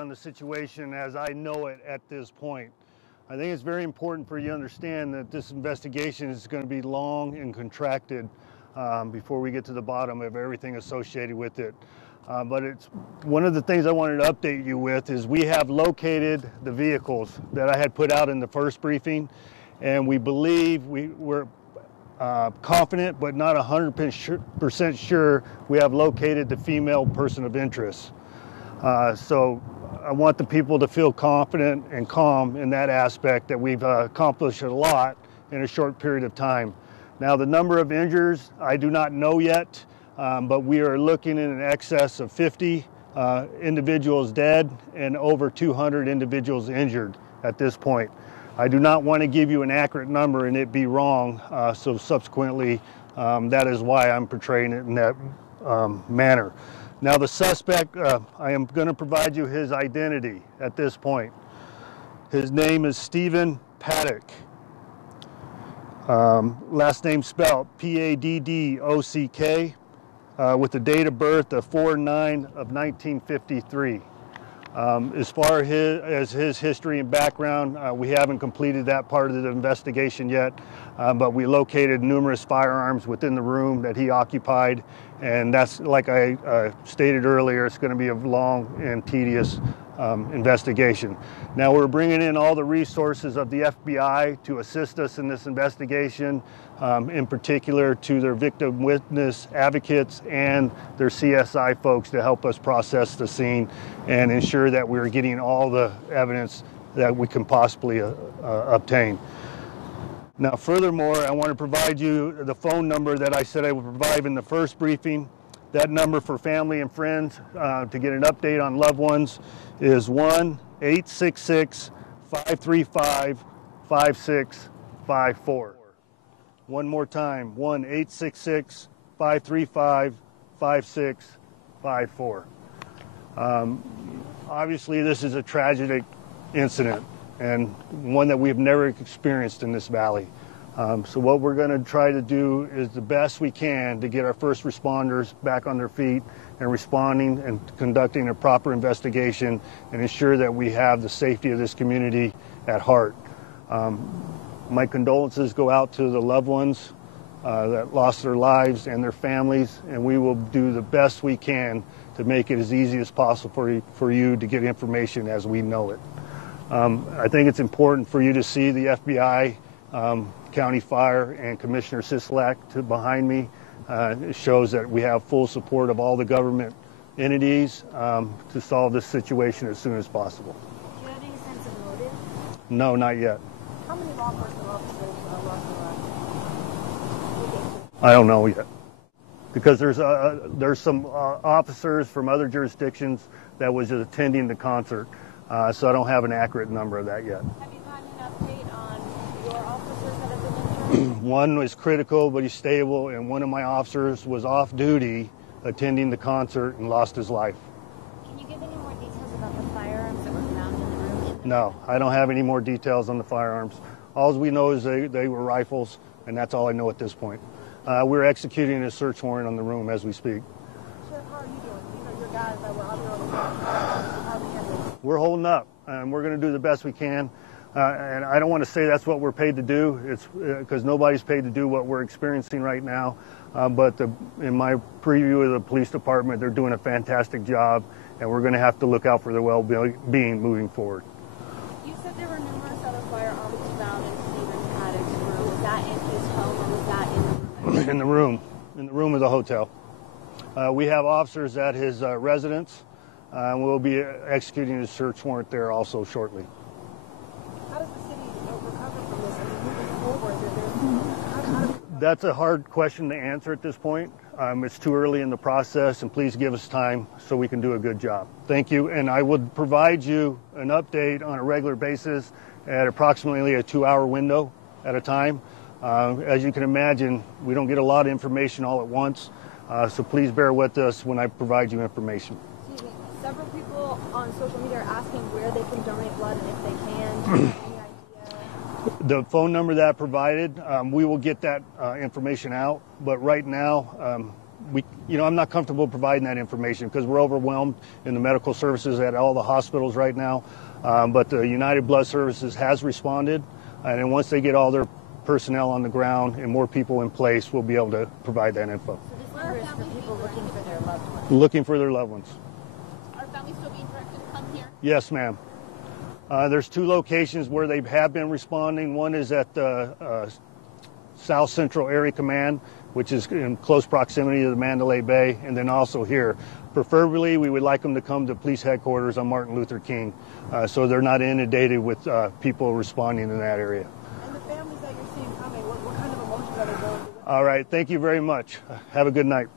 on the situation as I know it at this point. I think it's very important for you to understand that this investigation is going to be long and contracted before we get to the bottom of everything associated with it. But it's one of the things I wanted to update you with is we have located the vehicles that I had put out in the first briefing, and we believe we're confident but not 100% sure we have located the female person of interest. So I want the people to feel confident and calm in that aspect, that we've accomplished a lot in a short period of time. Now, the number of injuries, I do not know yet, but we are looking in an excess of 50 individuals dead and over 200 individuals injured at this point. I do not want to give you an accurate number and it be wrong, so subsequently that is why I'm portraying it in that manner. Now, the suspect, I am going to provide you his identity at this point. His name is Stephen Paddock. Last name spelled P-A-D-D-O-C-K, with the date of birth of 4/9/1953. As far as his history and background, we haven't completed that part of the investigation yet, but we located numerous firearms within the room that he occupied, and that's, like I stated earlier, it's going to be a long and tedious investigation. Now, we're bringing in all the resources of the FBI to assist us in this investigation, in particular to their victim witness advocates and their CSI folks to help us process the scene and ensure that we're getting all the evidence that we can possibly obtain. Now, furthermore, I want to provide you the phone number that I said I would provide in the first briefing. That number for family and friends to get an update on loved ones is 1-866-535-5654. One more time, 1-866-535-5654. Obviously, this is a tragic incident and one that we've never experienced in this valley. So what we're going to try to do is the best we can to get our first responders back on their feet and responding and conducting a proper investigation and ensure that we have the safety of this community at heart. My condolences go out to the loved ones that lost their lives and their families, and we will do the best we can to make it as easy as possible for you to get information as we know it. I think it's important for you to see the FBI, County Fire, and Commissioner Sisolak behind me. It shows that we have full support of all the government entities to solve this situation as soon as possible. Do you have any sense of motive? No, not yet. How many law enforcement officers lost their lives? I don't know yet, because there's some officers from other jurisdictions that was attending the concert, so I don't have an accurate number of that yet. Have you gotten an update on your officers that have been injured? One was critical, but he's stable, and one of my officers was off duty attending the concert and lost his life. Can you give any more details about the firearms that were found in the room? No, I don't have any more details on the firearms. All we know is they were rifles, and that's all I know at this point. We're executing a search warrant on the room as we speak. Sheriff, how are you doing? These are your guys that were out there on the ground. How are we handling? We're holding up, and we're going to do the best we can. And I don't want to say that's what we're paid to do. It's because nobody's paid to do what we're experiencing right now. But in my preview of the police department, they're doing a fantastic job, and we're going to have to look out for their well-being moving forward. You said there were numerous other firearms found in Stephen Paddock's room. Was that in his home, or was that in the room? In the room of the hotel. We have officers at his residence, and we'll be executing a search warrant there also shortly. How does the city recover from this? I mean, moving forward, That's a hard question to answer at this point. It's too early in the process, and please give us time so we can do a good job. Thank you, and I would provide you an update on a regular basis at approximately a 2-hour window at a time. As you can imagine, we don't get a lot of information all at once, so please bear with us when I provide you information. Excuse me. Several people on social media are asking where they can donate blood and if they can. Do you have any idea? The phone number that I provided, we will get that information out, but right now I'm not comfortable providing that information because we're overwhelmed in the medical services at all the hospitals right now. But the United Blood Services has responded, and then once they get all their personnel on the ground and more people in place, we'll be able to provide that info. So this number is for people looking for their loved ones? Looking for their loved ones. Are families still being directed to come here? Yes, ma'am. There's 2 locations where they have been responding. One is at the South Central Area Command, which is in close proximity to the Mandalay Bay, and then also here. Preferably, we would like them to come to police headquarters on Martin Luther King, so they're not inundated with people responding in that area. And the families that you're seeing coming, what kind of emotions are they going through? All right, thank you very much. Have a good night.